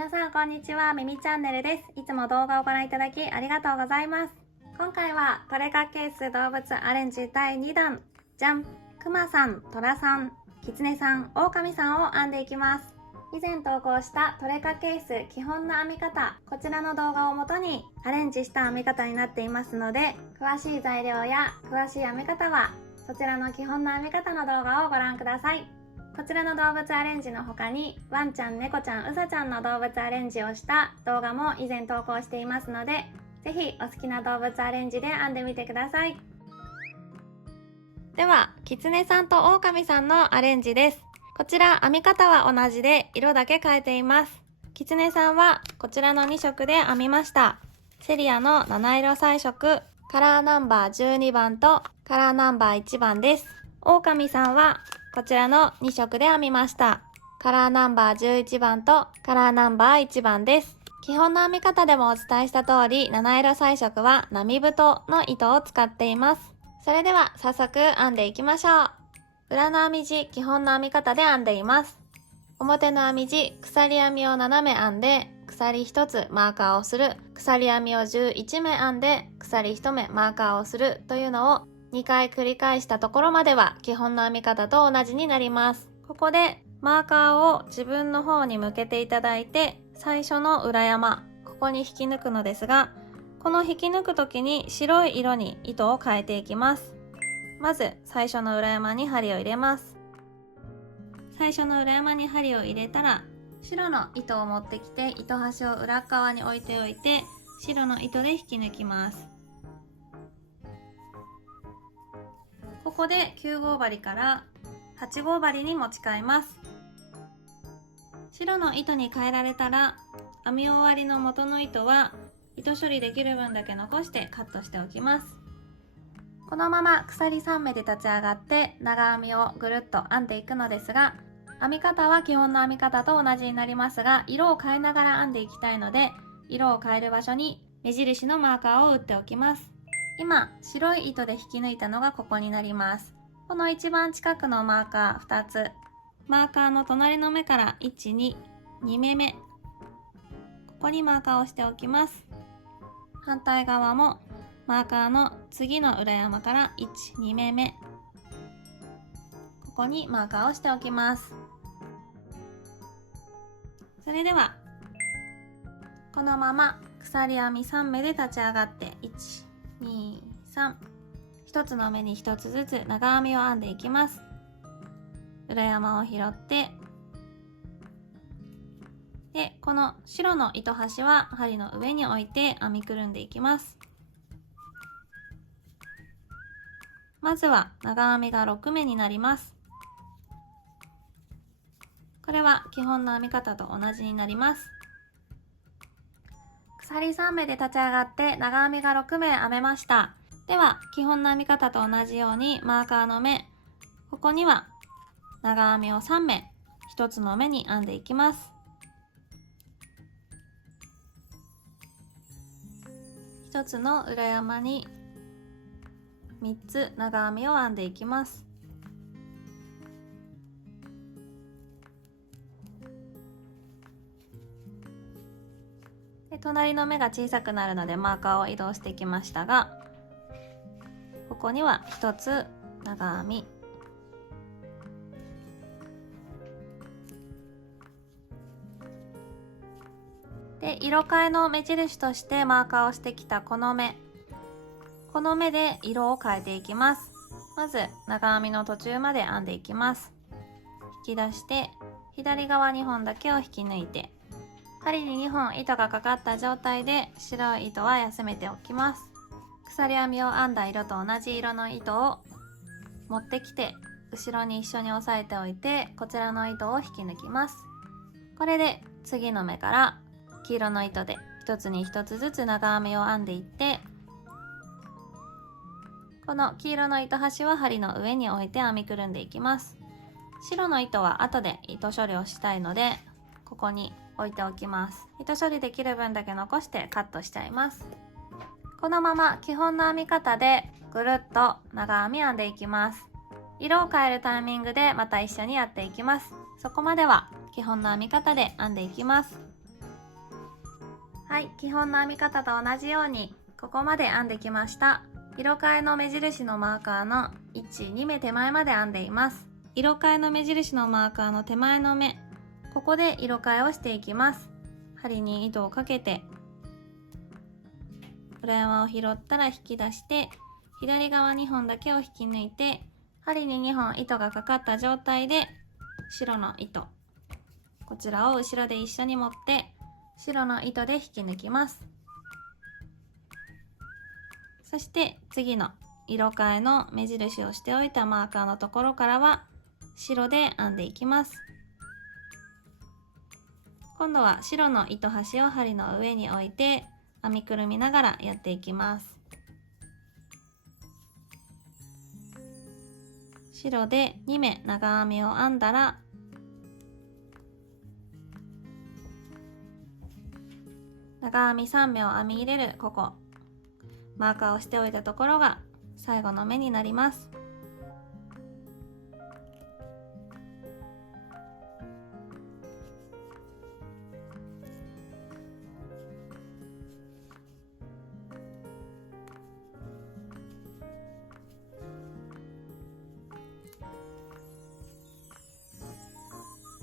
皆さんこんにちは、みみチャンネルです。いつも動画をご覧いただきありがとうございます。今回はトレカケース動物アレンジ第2弾、じゃん、クマさん、トラさん、キツネさん、オオカミさんを編んでいきます。以前投稿したトレカケース基本の編み方、こちらの動画をもとにアレンジした編み方になっていますので、詳しい材料や詳しい編み方はそちらの基本の編み方の動画をご覧ください。こちらの動物アレンジの他にワンちゃん、猫ちゃん、うさちゃんの動物アレンジをした動画も以前投稿していますので、ぜひお好きな動物アレンジで編んでみてください。では、キツネさんとオオカミさんのアレンジです。こちら編み方は同じで色だけ変えています。キツネさんはこちらの2色で編みました。セリアの七色彩色、カラーナンバー12番とカラーナンバー1番です。オオカミさんはこちらの2色で編みました。カラーナンバー11番とカラーナンバー1番です。基本の編み方でもお伝えした通り、七色彩色は並太の糸を使っています。それでは早速編んでいきましょう。裏の編み地、基本の編み方で編んでいます。表の編み地、鎖編みを斜め編んで、鎖1つマーカーをする、鎖編みを11目編んで、鎖1目マーカーをするというのを2回繰り返したところまでは基本の編み方と同じになります。ここでマーカーを自分の方に向けていただいて、最初の裏山、ここに引き抜くのですが、この引き抜く時に白い色に糸を変えていきます。まず最初の裏山に針を入れます。最初の裏山に針を入れたら、白の糸を持ってきて糸端を裏側に置いておいて、白の糸で引き抜きます。ここで9号針から8号針に持ち替えます。白の糸に変えられたら、編み終わりの元の糸は糸処理できる分だけ残してカットしておきます。このまま鎖3目で立ち上がって長編みをぐるっと編んでいくのですが、編み方は基本の編み方と同じになりますが、色を変えながら編んでいきたいので、色を変える場所に目印のマーカーを打っておきます。今、白い糸で引き抜いたのがここになります。この一番近くのマーカー2つ、マーカーの隣の目から1、2、2目目、ここにマーカーをしておきます。反対側もマーカーの次の裏山から1、2目目、ここにマーカーをしておきます。それではこのまま鎖編み3目で立ち上がって1、2、3、1つの目に1つずつ長編みを編んでいきます。裏山を拾って、でこの白の糸端は針の上に置いて編みくるんでいきます。まずは長編みが6目になります。これは基本の編み方と同じになります。鎖3目で立ち上がって長編みが6目編めました。では基本の編み方と同じようにマーカーの目、ここには長編みを3目1つの目に編んでいきます。1つの裏山に3つ長編みを編んでいきます。で隣の目が小さくなるのでマーカーを移動してきましたが、ここには1つ長編み、で色変えの目印としてマーカーをしてきたこの目で色を変えていきます。まず長編みの途中まで編んでいきます。引き出して左側2本だけを引き抜いて、針に2本糸がかかった状態で白い糸は休めておきます。鎖編みを編んだ色と同じ色の糸を持ってきて後ろに一緒に押さえておいて、こちらの糸を引き抜きます。これで次の目から黄色の糸で一つに一つずつ長編みを編んでいって、この黄色の糸端は針の上に置いて編みくるんでいきます。白の糸は後で糸処理をしたいのでここに置いておきます。糸処理できる分だけ残してカットしちゃいます。このまま基本の編み方でぐるっと長編み編んでいきます。色を変えるタイミングでまた一緒にやっていきます。そこまでは基本の編み方で編んでいきます。はい、基本の編み方と同じようにここまで編んできました。色替えの目印のマーカーの1、2目手前まで編んでいます。色替えの目印のマーカーの手前の目、ここで色替えをしていきます。針に糸をかけて、裏山を拾ったら引き出して、左側2本だけを引き抜いて、針に2本糸がかかった状態で白の糸、こちらを後ろで一緒に持って白の糸で引き抜きます。そして次の色替えの目印をしておいたマーカーのところからは白で編んでいきます。今度は白の糸端を針の上に置いて編みくるみながらやっていきます。白で2目長編みを編んだら、長編み3目を編み入れるここマーカーをしておいたところが最後の目になります。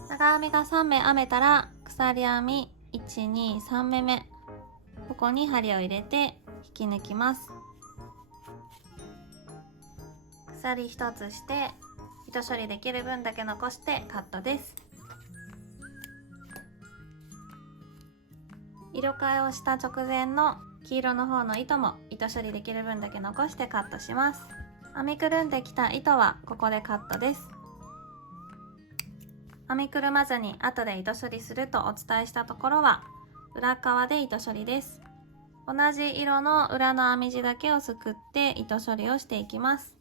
長編みが3目編めたら鎖編み1、2、3目目、ここに針を入れて引き抜きます。鎖1つして糸処理できる分だけ残してカットです。色替えをした直前の黄色の方の糸も糸処理できる分だけ残してカットします。編みくるんできた糸はここでカットです。編みくるまずに後で糸処理するとお伝えしたところは裏側で糸処理です。同じ色の裏の編み地だけをすくって糸処理をしていきます。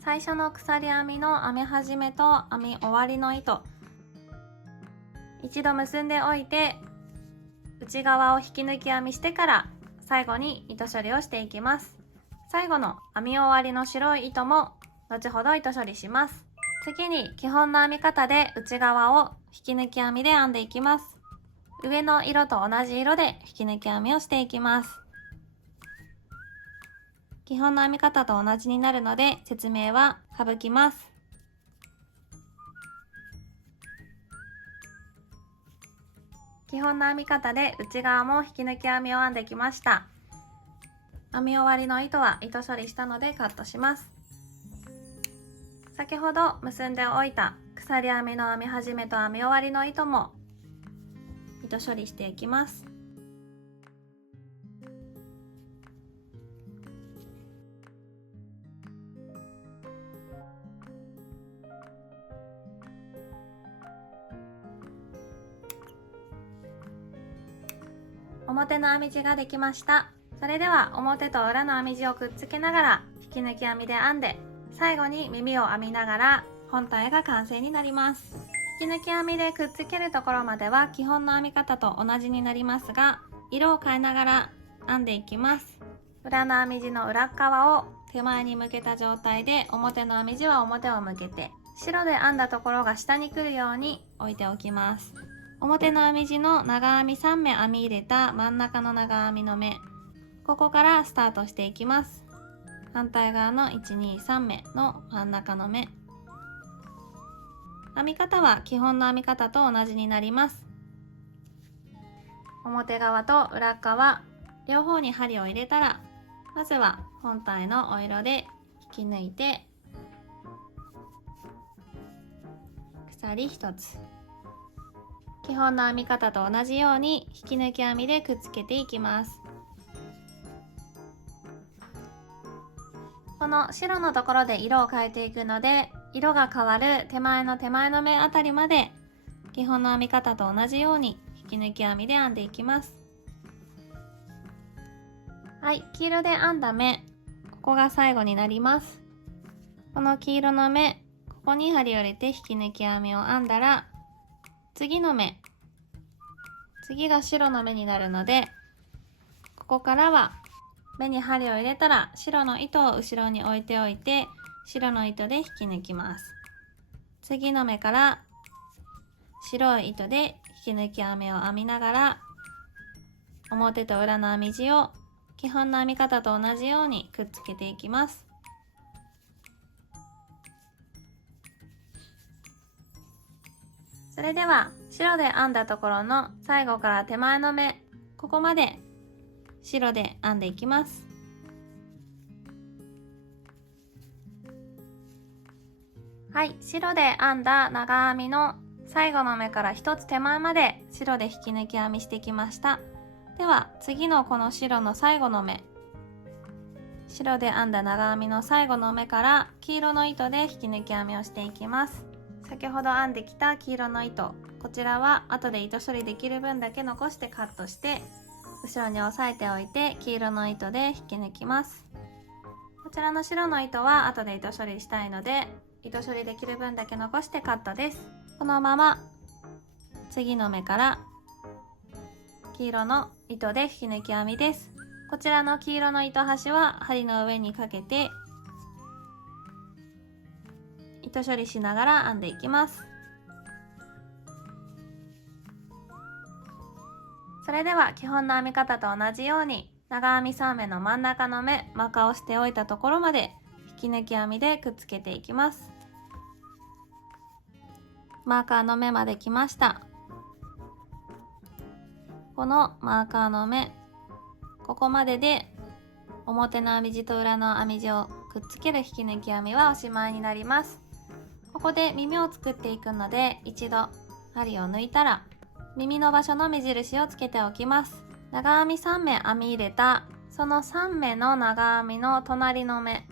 最初の鎖編みの編み始めと編み終わりの糸、一度結んでおいて内側を引き抜き編みしてから最後に糸処理をしていきます。最後の編み終わりの白い糸も後ほど糸処理します。次に基本の編み方で内側を引き抜き編みで編んでいきます。上の色と同じ色で引き抜き編みをしていきます。基本の編み方と同じになるので説明は省きます。基本の編み方で内側も引き抜き編みを編んできました。編み終わりの糸は糸処理したのでカットします。先ほど結んでおいた鎖編みの編み始めと編み終わりの糸も糸処理していきます。表の編み地ができました。それでは表と裏の編み地をくっつけながら引き抜き編みで編んで、最後に耳を編みながら本体が完成になります。引き抜き編みでくっつけるところまでは基本の編み方と同じになりますが、色を変えながら編んでいきます。裏の編み地の裏側を手前に向けた状態で、表の編み地は表を向けて、白で編んだところが下に来るように置いておきます。表の編み地の長編み3目編み入れた真ん中の長編みの目、ここからスタートしていきます。反対側の1、2、3目の真ん中の目。編み方は基本の編み方と同じになります。表側と裏側、両方に針を入れたら、まずは本体のお色で引き抜いて、鎖1つ。基本の編み方と同じように引き抜き編みでくっつけていきます。この白のところで色を変えていくので、色が変わる手前の目あたりまで基本の編み方と同じように引き抜き編みで編んでいきます。はい、黄色で編んだ目、ここが最後になります。この黄色の目、ここに針を入れて引き抜き編みを編んだら、次の目、次が白の目になるので、ここからは目に針を入れたら白の糸を後ろに置いておいて、白の糸で引き抜きます。次の目から白い糸で引き抜き編みを編みながら、表と裏の編み地を基本の編み方と同じようにくっつけていきます。それでは白で編んだところの最後から手前の目、ここまで白で編んでいきます。はい、白で編んだ長編みの最後の目から一つ手前まで白で引き抜き編みしてきました。では次のこの白の最後の目、白で編んだ長編みの最後の目から黄色の糸で引き抜き編みをしていきます。先ほど編んできた黄色の糸、こちらは後で糸処理できる分だけ残してカットして後ろに押さえておいて、黄色の糸で引き抜きます。こちらの白の糸は後で糸処理したいので、糸処理できる分だけ残してカットです。このまま次の目から黄色の糸で引き抜き編みです。こちらの黄色の糸端は針の上にかけて糸処理しながら編んでいきます。それでは基本の編み方と同じように長編み3目の真ん中の目、マーカーをしておいたところまで引き抜き編みでくっつけていきます。マーカーの目まで来ました。このマーカーの目、ここまでで表の編み地と裏の編み地をくっつける引き抜き編みはおしまいになります。ここで耳を作っていくので、一度針を抜いたら耳の場所の目印をつけておきます。長編み3目編み入れたその3目の長編みの隣の目、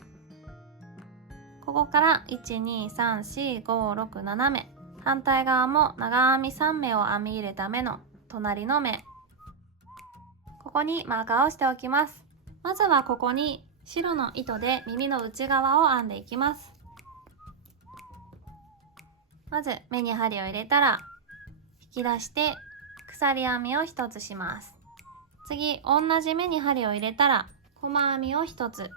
ここから1,2,3,4,5,6,7目、反対側も長編み3目を編み入れた目の隣の目、ここにマーカーをしておきます。まずはここに白の糸で耳の内側を編んでいきます。まず目に針を入れたら引き出して鎖編みを1つします。次、同じ目に針を入れたら細編みを1つ、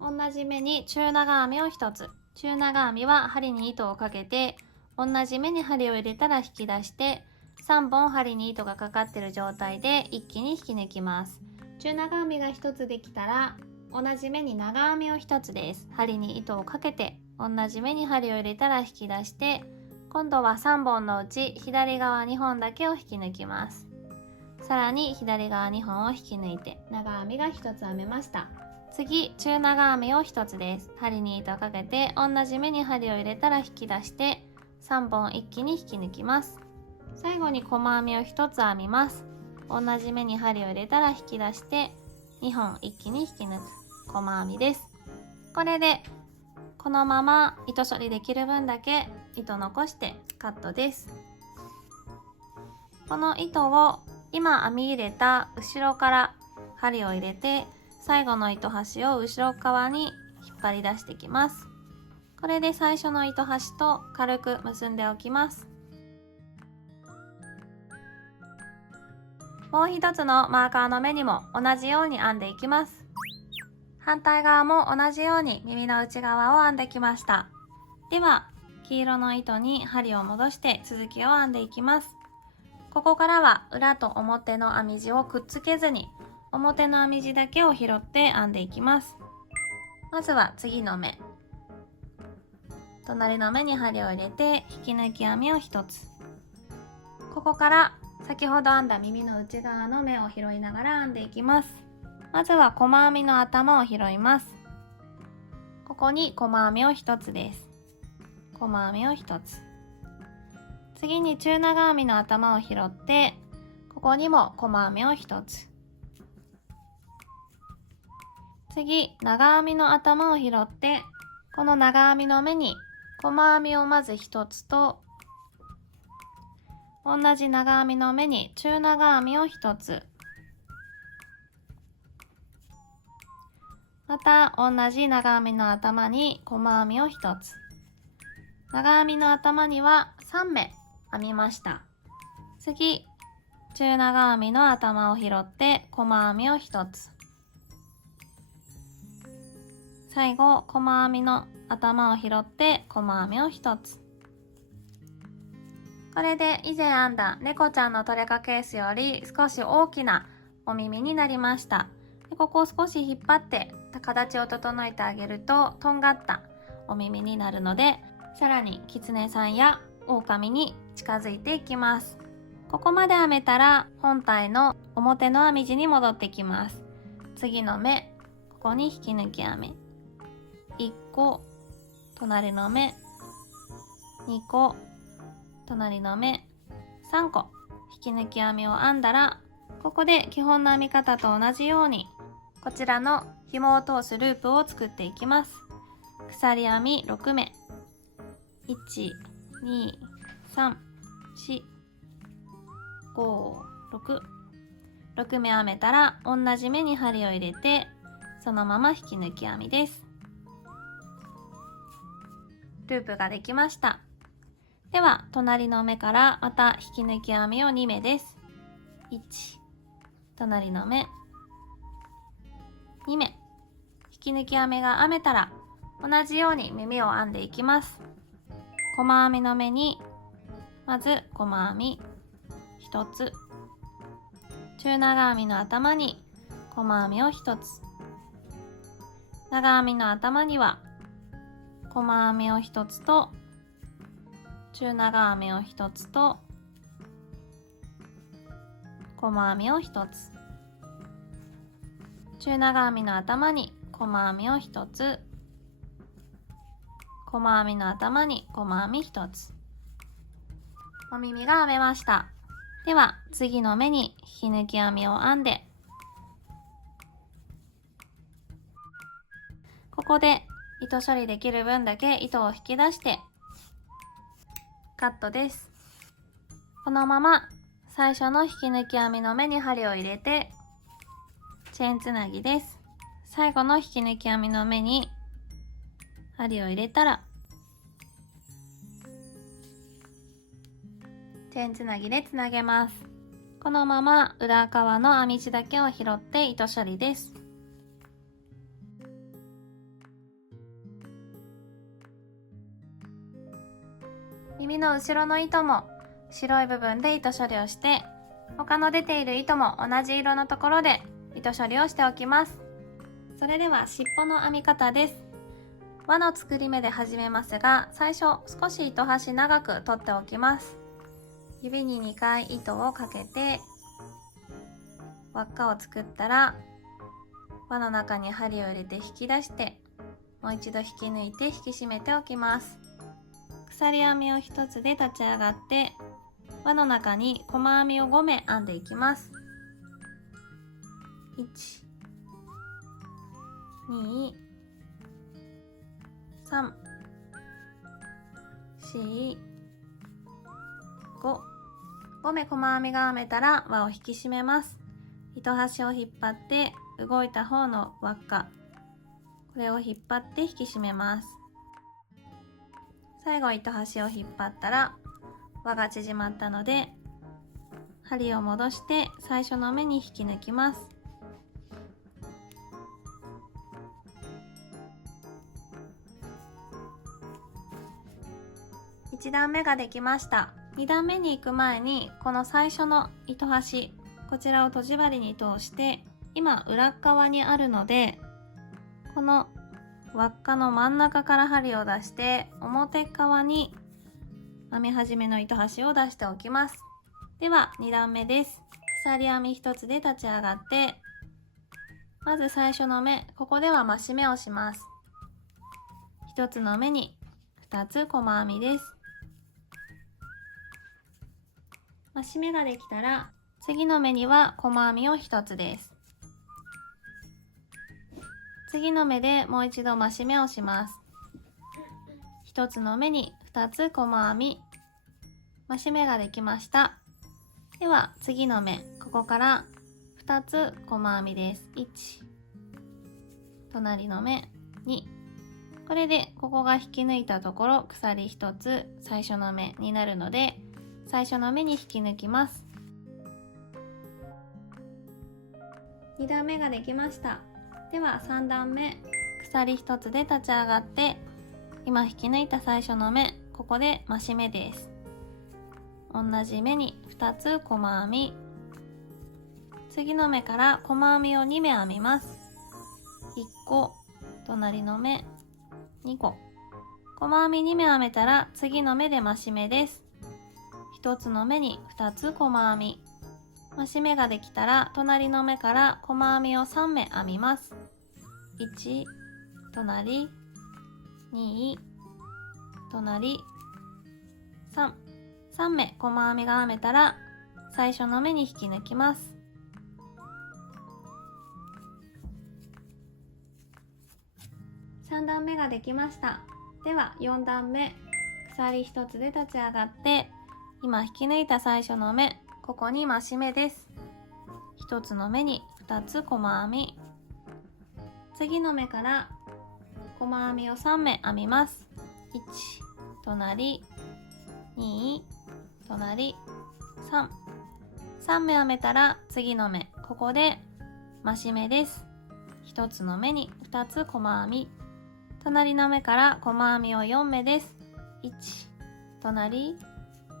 同じ目に中長編みを1つ、中長編みは針に糸をかけて同じ目に針を入れたら引き出して3本針に糸がかかっている状態で一気に引き抜きます。中長編みが1つできたら同じ目に長編みを1つです。針に糸をかけて同じ目に針を入れたら引き出して、今度は3本のうち左側2本だけを引き抜きます。さらに左側2本を引き抜いて長編みが1つ編めました。次、中長編みを1つです。針に糸をかけて同じ目に針を入れたら引き出して3本一気に引き抜きます。最後に細編みを1つ編みます。同じ目に針を入れたら引き出して2本一気に引き抜く細編みです。これでこのまま糸処理できる分だけ糸残してカットです。この糸を今編み入れた後ろから針を入れて、最後の糸端を後ろ側に引っ張り出していきます。これで最初の糸端と軽く結んでおきます。もう一つのマーカーの目にも同じように編んでいきます。反対側も同じように耳の内側を編んできました。では黄色の糸に針を戻して続きを編んでいきます。ここからは裏と表の編み地をくっつけずに表の編み地だけを拾って編んでいきます。まずは次の目、隣の目に針を入れて引き抜き編みを1つ、ここから先ほど編んだ耳の内側の目を拾いながら編んでいきます。まずは細編みの頭を拾います。ここに細編みを1つです。細編みを1つ、次に中長編みの頭を拾ってここにも細編みを1つ、次長編みの頭を拾ってこの長編みの目に細編みをまず1つと、同じ長編みの目に中長編みを1つ、また同じ長編みの頭に細編みを1つ、長編みの頭には3目編みました。次、中長編みの頭を拾って細編みを1つ。最後、細編みの頭を拾って細編みを1つ。これで以前編んだ猫ちゃんのトレカケースより少し大きなお耳になりました。でここを少し引っ張って形を整えてあげるととんがったお耳になるので、さらにキツネさんやオオカミに近づいていきます。ここまで編めたら本体の表の編み地に戻ってきます。次の目、ここに引き抜き編み1個、隣の目2個、隣の目3個引き抜き編みを編んだら、ここで基本の編み方と同じようにこちらの紐を通すループを作っていきます。鎖編み6目、1、2、3、4、5、6、6目編めたら同じ目に針を入れてそのまま引き抜き編みです。ループができました。では隣の目からまた引き抜き編みを2目です。1、隣の目2目、引き抜き編みが編めたら同じように耳を編んでいきます。細編みの目にまず細編み1つ、中長編みの頭に細編みを1つ、長編みの頭には細編みを1つと中長編みを1つと細編みを1つ、中長編みの頭に細編みを1つ、細編みの頭に細編み1つ、お耳が編めました。では次の目に引き抜き編みを編んで、ここで糸処理できる分だけ糸を引き出してカットです。このまま最初の引き抜き編みの目に針を入れてチェーンつなぎです。最後の引き抜き編みの目に針を入れたらチェーンつなぎでつなげます。このまま裏側の編み地だけを拾って糸処理です。耳の後ろの糸も白い部分で糸処理をして、他の出ている糸も同じ色のところで糸処理をしておきます。それでは尻尾の編み方です。輪の作り目で始めますが、最初少し糸端長く取っておきます。指に2回糸をかけて輪っかを作ったら、輪の中に針を入れて引き出して、もう一度引き抜いて引き締めておきます。鎖編みを1つで立ち上がって輪の中に細編みを5目編んでいきます。1、2、3、4、5、5目細編みが編めたら輪を引き締めます。糸端を引っ張って動いた方の輪っか、これを引っ張って引き締めます。最後糸端を引っ張ったら輪が縮まったので、針を戻して最初の目に引き抜きます。1段目ができました。2段目に行く前にこの最初の糸端、こちらをとじ針に通して、今裏側にあるのでこの輪っかの真ん中から針を出して表側に編み始めの糸端を出しておきます。では2段目です。鎖編み1つで立ち上がって、まず最初の目、ここでは増し目をします。1つの目に2つ細編みです。増し目ができたら次の目には細編みを1つです。次の目でもう一度増し目をします。1つの目に2つ細編み、増し目ができました。では次の目、ここから2つ細編みです。1、隣の目2、これでここが引き抜いたところ鎖1つ最初の目になるので、最初の目に引き抜きます。2段目ができました。では3段目、鎖1つで立ち上がって、今引き抜いた最初の目、ここで増し目です。同じ目に2つ細編み、次の目から細編みを2目編みます。1個、隣の目2個、細編み2目編めたら次の目で増し目です。1つの目に2つ細編み、増し目ができたら隣の目から細編みを3目編みます。1、隣、2、隣、3、3目細編みが編めたら最初の目に引き抜きます。3段目ができました。では4段目、鎖1つで立ち上がって、今引き抜いた最初の目、ここに増し目です。1つの目に2つ細編み、次の目から細編みを3目編みます。1、隣、2、隣、3、3目編めたら次の目、ここで増し目です。1つの目に2つ細編み、隣の目から細編みを4目です。1、隣、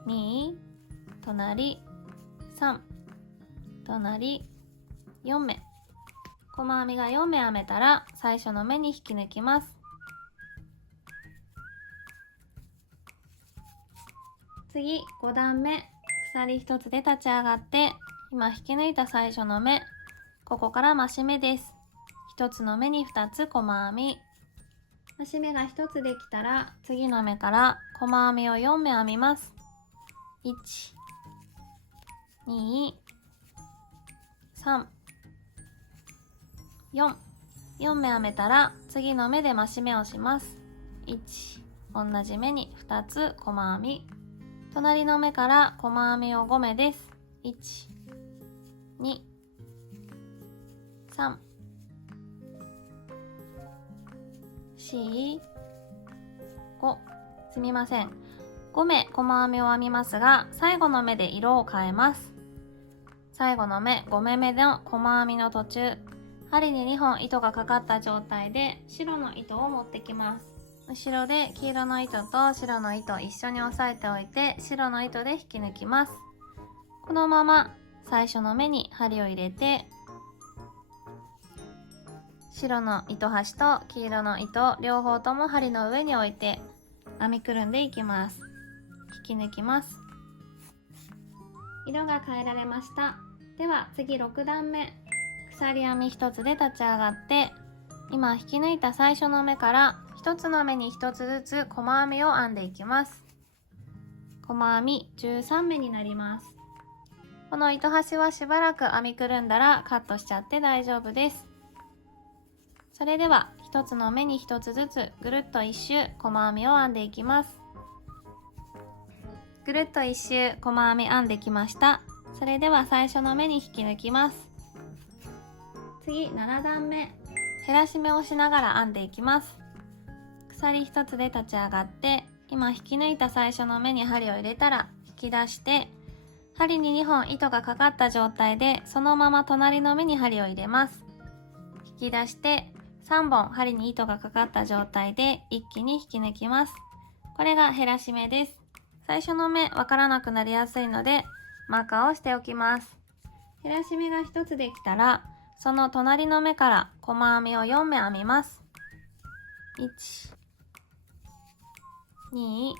2、隣、3、隣、4目。細編みが4目編めたら最初の目に引き抜きます。次5段目、鎖1つで立ち上がって、今引き抜いた最初の目、ここから増し目です。1つの目に2つ細編み、増し目が1つできたら次の目から細編みを4目編みます。1、2、3、4、4目編めたら次の目で増し目をします。1、同じ目に2つ細編み、隣の目から細編みを5目です。1、2、3、4、5、すみません。5目細編みを編みますが、最後の目で色を変えます。最後の目5目目の細編みの途中、針に2本糸がかかった状態で白の糸を持ってきます。後ろで黄色の糸と白の糸を一緒に押さえておいて、白の糸で引き抜きます。このまま最初の目に針を入れて、白の糸端と黄色の糸両方とも針の上に置いて編みくるんでいきます。引き抜きます。色が変えられました。では次6段目、鎖編み1つで立ち上がって、今引き抜いた最初の目から1つの目に1つずつ細編みを編んでいきます。細編み13目になります。この糸端はしばらく編みくるんだらカットしちゃって大丈夫です。それでは1つの目に1つずつぐるっと1周細編みを編んでいきます。ぐるっと1周細編み編んできました。それでは最初の目に引き抜きます。次7段目、減らし目をしながら編んでいきます。鎖1つで立ち上がって、今引き抜いた最初の目に針を入れたら引き出して、針に2本糸がかかった状態でそのまま隣の目に針を入れます。引き出して3本針に糸がかかった状態で一気に引き抜きます。これが減らし目です。最初の目わからなくなりやすいのでマーカーをしておきます。減らし目が1つできたら、その隣の目から細編みを4目編みます。1、2、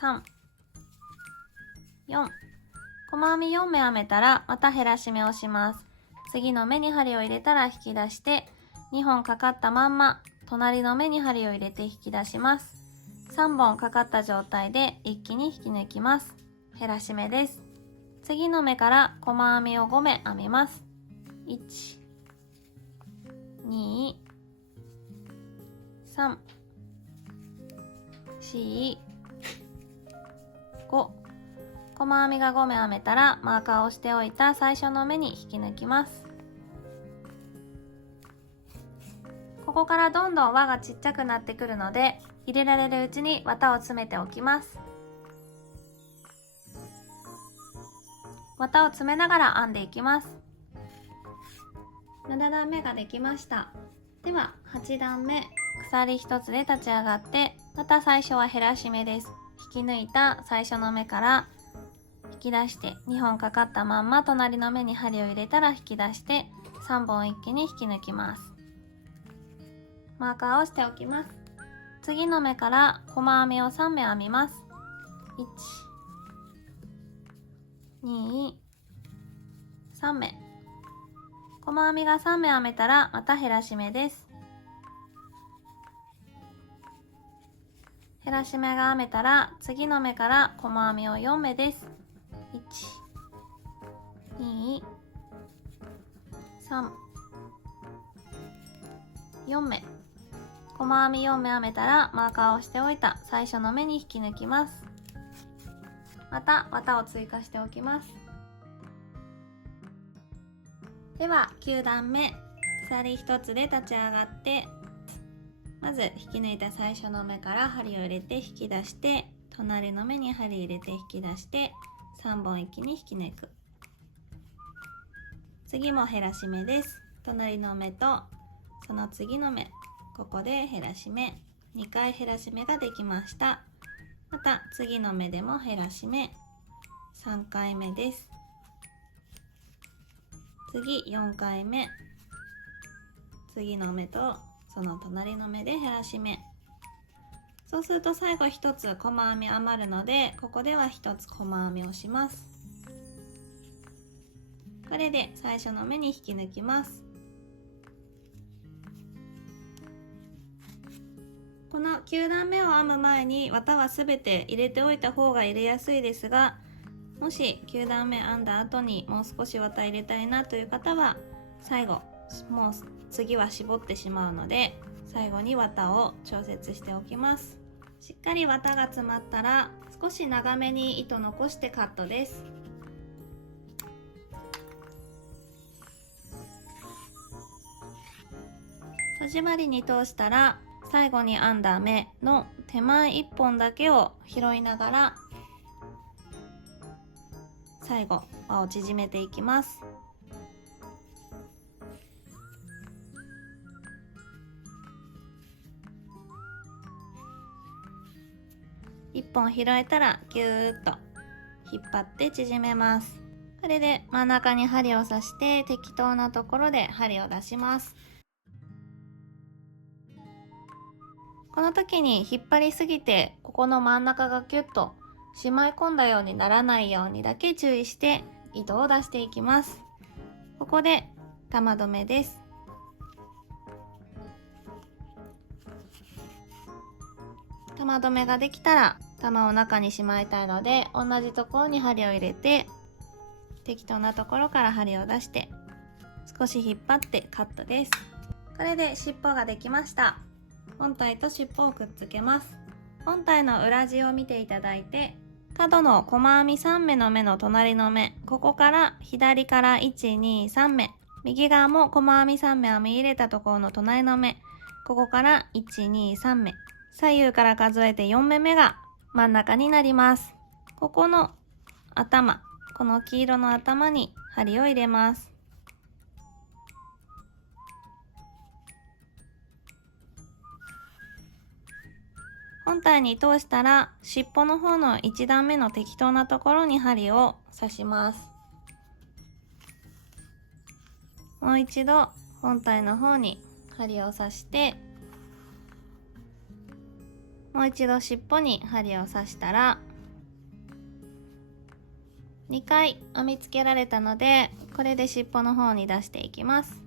3、4。細編み4目編めたらまた減らし目をします。次の目に針を入れたら引き出して2本かかったまんま隣の目に針を入れて引き出します。3本かかった状態で一気に引き抜きます。減らし目です。次の目から細編みを5目編みます。1、2、3、4、5。細編みが5目編めたらマーカーをしておいた最初の目に引き抜きます。ここからどんどん輪がちっちゃくなってくるので、入れられるうちに綿を詰めておきます。綿を詰めながら編んでいきます。7段目ができました。では8段目、鎖1つで立ち上がって、また最初は減らし目です。引き抜いた最初の目から引き出して2本かかったまんま隣の目に針を入れたら引き出して3本一気に引き抜きます。マーカーをしておきます。次の目から細編みを3目編みます。1、2、3目。細編みが3目編めたらまた減らし目です。減らし目が編めたら次の目から細編みを4目です。1、2、3、4目。細編み4目編めたらマーカーをしておいた最初の目に引き抜きます。また綿を追加しておきます。では9段目、鎖1つで立ち上がって、まず引き抜いた最初の目から針を入れて引き出して、隣の目に針入れて引き出して3本一気に引き抜く。次も減らし目です。隣の目とその次の目、ここで減らし目、2回減らし目ができました。また次の目でも減らし目、3回目です。次4回目、次の目とその隣の目で減らし目。そうすると最後1つ細編み余るので、ここでは1つ細編みをします。これで最初の目に引き抜きます。この9段目を編む前に綿は全て入れておいた方が入れやすいですが、もし9段目編んだ後にもう少し綿入れたいなという方は、最後もう次は絞ってしまうので最後に綿を調節しておきます。しっかり綿が詰まったら少し長めに糸残してカットです。とじ針に通したら最後に編んだ目の手前1本だけを拾いながら最後輪を縮めていきます。1本拾えたらぎゅーっと引っ張って縮めます。これで真ん中に針を刺して適当なところで針を出します。この時に引っ張りすぎてここの真ん中がキュッとしまい込んだようにならないようにだけ注意して糸を出していきます。ここで玉留めです。玉留めができたら玉を中にしまいたいので、同じところに針を入れて適当なところから針を出して少し引っ張ってカットです。これで尻尾ができました。本体と尻尾をくっつけます。本体の裏地を見ていただいて、角の細編み3目の目の隣の目、ここから左から1、2、3目、右側も細編み3目編み入れたところの隣の目、ここから1、2、3目、左右から数えて4目目が真ん中になります。ここの頭、この黄色の頭に針を入れます。本体に通したら尻尾の方の1段目の適当なところに針を刺します。もう一度本体の方に針を刺して、もう一度尻尾に針を刺したら2回編み付けられたので、これで尻尾の方に出していきます。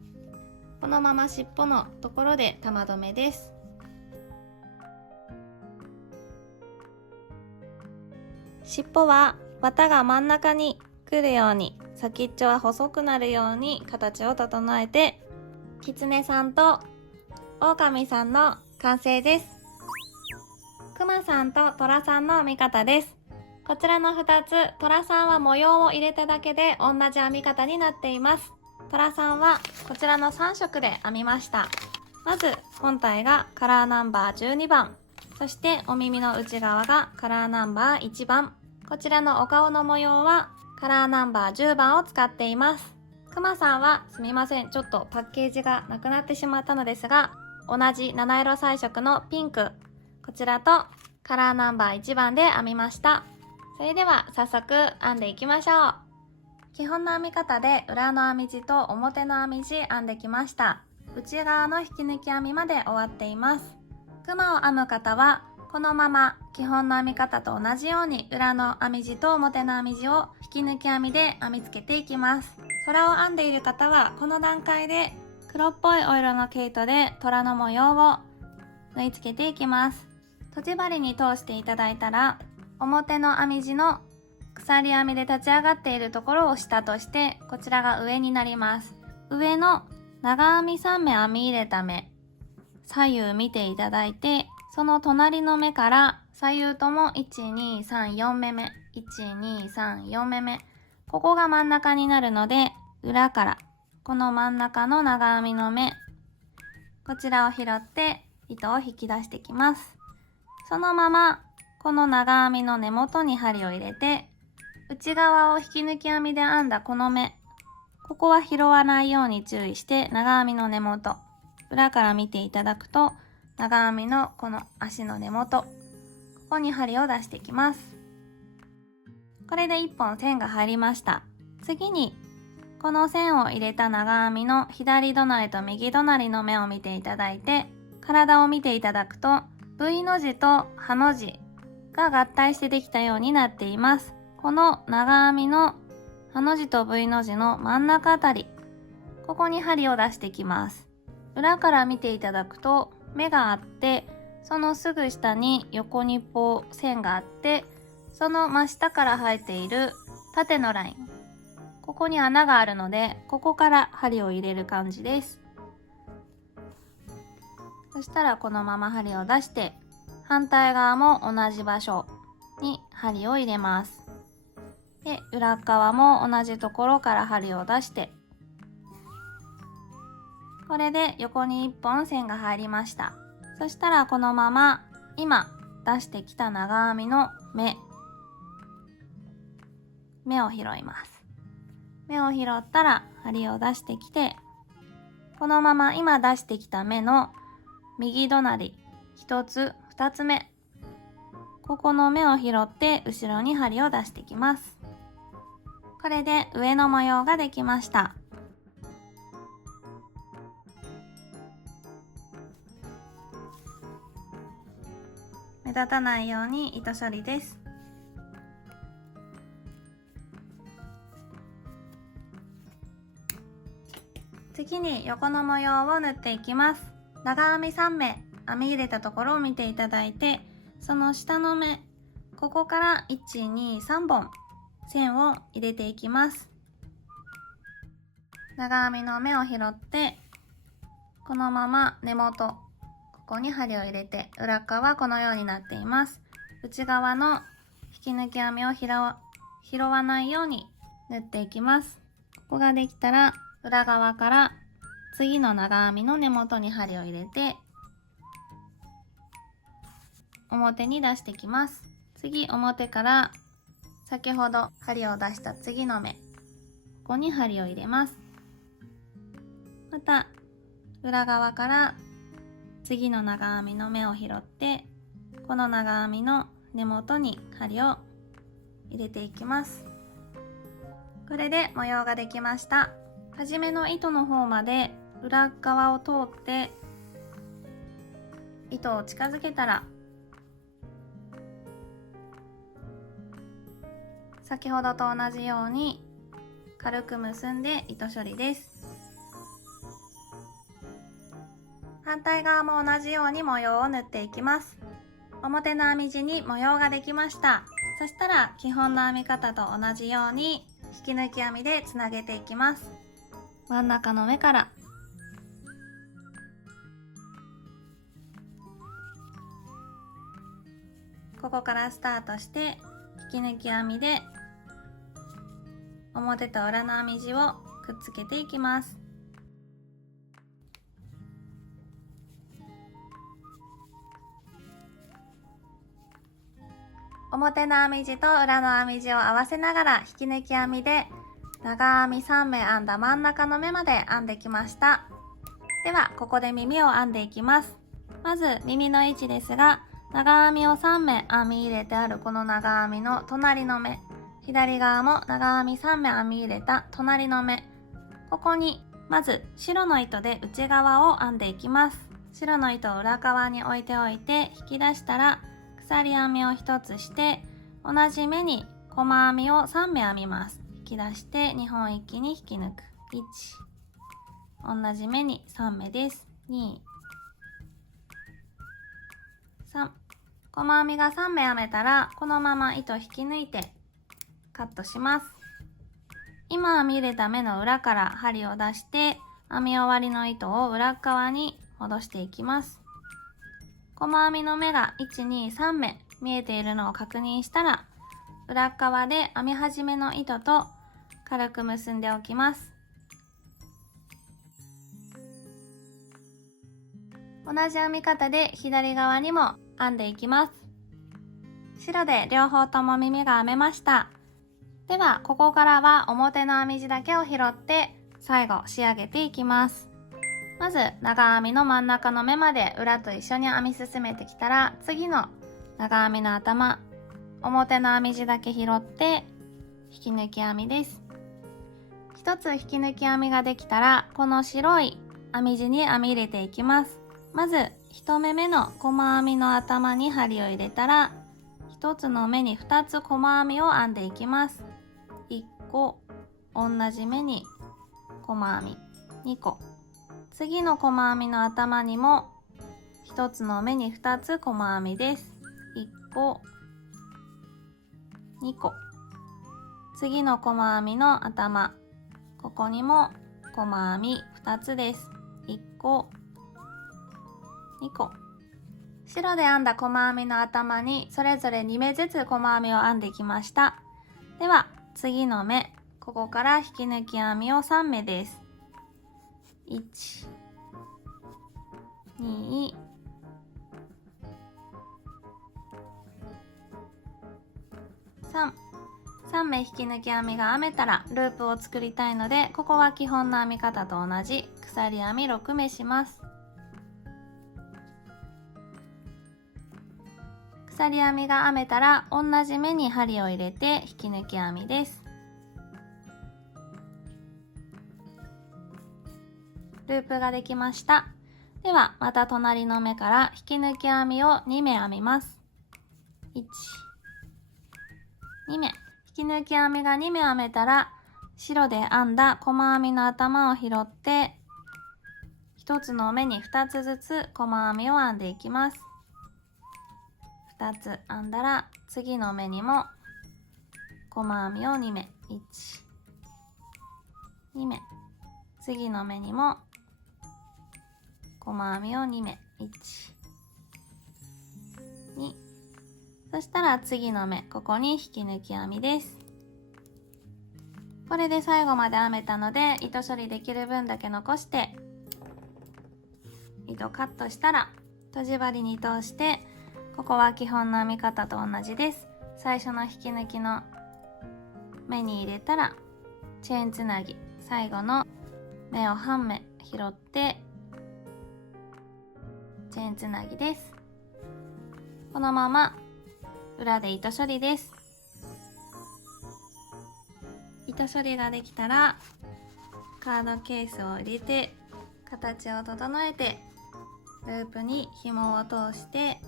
このまま尻尾のところで玉留めです。尻尾は綿が真ん中に来るように、先っちょは細くなるように形を整えて、キツネさんとオオカミさんの完成です。クマさんとトラさんの編み方です。こちらの2つ、トラさんは模様を入れただけで同じ編み方になっています。トラさんはこちらの3色で編みました。まず本体がカラーナンバー12番、そしてお耳の内側がカラーナンバー1番、こちらのお顔の模様はカラーナンバー10番を使っています。くまさんはすみません、ちょっとパッケージがなくなってしまったのですが、同じ七色彩色のピンク、こちらとカラーナンバー1番で編みました。それでは早速編んでいきましょう。基本の編み方で裏の編み地と表の編み地編んできました。内側の引き抜き編みまで終わっています。クマを編む方はこのまま基本の編み方と同じように裏の編み地と表の編み地を引き抜き編みで編み付けていきます。虎を編んでいる方はこの段階で黒っぽいお色の毛糸で虎の模様を縫い付けていきます。とじ針に通していただいたら、表の編み地の鎖編みで立ち上がっているところを下として、こちらが上になります。上の長編み3目編み入れた目、左右見ていただいて、その隣の目から左右とも1、2、3、4目目、1、2、3、4目目、ここが真ん中になるので、裏からこの真ん中の長編みの目、こちらを拾って糸を引き出していきます。そのままこの長編みの根元に針を入れて、内側を引き抜き編みで編んだこの目、ここは拾わないように注意して長編みの根元、裏から見ていただくと長編みのこの足の根元、ここに針を出していきます。これで1本線が入りました。次にこの線を入れた長編みの左隣と右隣の目を見ていただいて、体を見ていただくと V の字とハの字が合体してできたようになっています。この長編みのハの字と V の字の真ん中あたり、ここに針を出していきます。裏から見ていただくと目があって、そのすぐ下に横にこう線があって、その真下から生えている縦のライン、ここに穴があるので、ここから針を入れる感じです。そしたらこのまま針を出して、反対側も同じ場所に針を入れます。で、裏側も同じところから針を出して、これで横に1本線が入りました。そしたらこのまま今出してきた長編みの目を拾います。目を拾ったら針を出してきて、このまま今出してきた目の右隣1つ2つ目、ここの目を拾って後ろに針を出してきます。これで上の模様ができました。目立たないように糸処理です。次に横の模様を縫っていきます。長編み3目編み入れたところを見ていただいて、その下の目、ここから1、2、3本線を入れていきます。長編みの目を拾って、このまま根元、ここに針を入れて、裏側はこのようになっています。内側の引き抜き編みを拾わないように縫っていきます。ここができたら、裏側から次の長編みの根元に針を入れて、表に出してきます。次、表から先ほど針を出した次の目、ここに針を入れます。また裏側から次の長編みの目を拾って、この長編みの根元に針を入れていきます。これで模様ができました。初めの糸の方まで裏側を通って糸を近づけたら、先ほどと同じように軽く結んで糸処理です。反対側も同じように模様を縫っていきます。表の編み地に模様ができました。そしたら基本の編み方と同じように引き抜き編みでつなげていきます。真ん中の目からここからスタートして引き抜き編みで表と裏の編み地をくっつけていきます。表の編み地と裏の編み地を合わせながら引き抜き編みで長編み3目編んだ真ん中の目まで編んできました。ではここで耳を編んでいきます。まず耳の位置ですが、長編みを3目編み入れてあるこの長編みの隣の目、左側も長編み3目編み入れた隣の目、ここにまず白の糸で内側を編んでいきます。白の糸を裏側に置いておいて引き出したら鎖編みを1つして同じ目に細編みを3目編みます。引き出して2本一気に引き抜く。1、同じ目に3目です。2、3、細編みが3目編めたらこのまま糸引き抜いてカットします。今編み入れた目の裏から針を出して編み終わりの糸を裏側に戻していきます。細編みの目が1、2、3目見えているのを確認したら裏側で編み始めの糸と軽く結んでおきます。同じ編み方で左側にも編んでいきます。白で両方とも耳が編めました。ではここからは表の編み地だけを拾って最後仕上げていきます。まず長編みの真ん中の目まで裏と一緒に編み進めてきたら、次の長編みの頭、表の編み地だけ拾って引き抜き編みです。一つ引き抜き編みができたら、この白い編み地に編み入れていきます。まず1目目の細編みの頭に針を入れたら、1つの目に2つ細編みを編んでいきます。1個同じ目に細編み2個、次の細編みの頭にも1つの目に2つ細編みです。1個2個、次の細編みの頭、ここにも細編み2つです。1個2個、白で編んだ細編みの頭にそれぞれ2目ずつ細編みを編んできました。では次の目、ここから引き抜き編みを3目です。1、2、3目引き抜き編みが編めたらループを作りたいので、ここは基本の編み方と同じ鎖編み6目します。鎖編みが編めたら同じ目に針を入れて引き抜き編みです。ループができました。ではまた隣の目から引き抜き編みを2目編みます。1、2目、引き抜き編みが2目編めたら白で編んだ細編みの頭を拾って1つの目に2つずつ細編みを編んでいきます。2つ編んだら次の目にも細編みを2目、1、2目、次の目にも細編みを2目、1、2、そしたら次の目、ここに引き抜き編みです。これで最後まで編めたので、糸処理できる分だけ残して糸カットしたらとじ針に通して、ここは基本の編み方と同じです。最初の引き抜きの目に入れたらチェーンつなぎ、最後の目を半目拾ってチェーンつなぎです。このまま裏で糸処理です。糸処理ができたらカードケースを入れて形を整えて、ループに紐を通して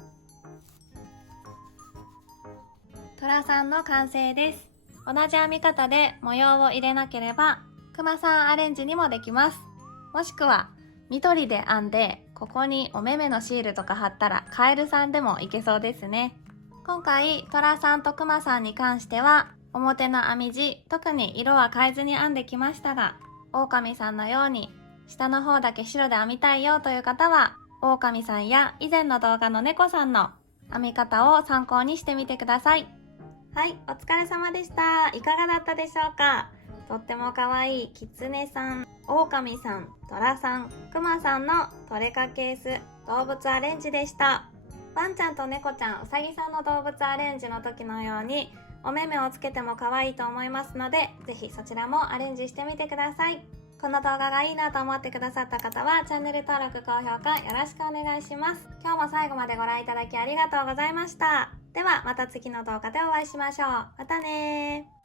トラさんの完成です。同じ編み方で模様を入れなければクマさんアレンジにもできます。もしくは緑で編んでここにお目目のシールとか貼ったらカエルさんでもいけそうですね。今回トラさんとクマさんに関しては表の編み地、特に色は変えずに編んできましたが、狼さんのように下の方だけ白で編みたいよという方は狼さんや以前の動画の猫さんの編み方を参考にしてみてください。はい、お疲れ様でした。いかがだったでしょうか。とっても可愛いキツネさん、狼さん、トラさん、クマさんのトレカケース動物アレンジでした。ワンちゃんと猫ちゃん、うさぎさんの動物アレンジの時のようにお目目をつけても可愛いと思いますので、ぜひそちらもアレンジしてみてください。この動画がいいなと思ってくださった方はチャンネル登録、高評価よろしくお願いします。今日も最後までご覧いただきありがとうございました。ではまた次の動画でお会いしましょう。またねー。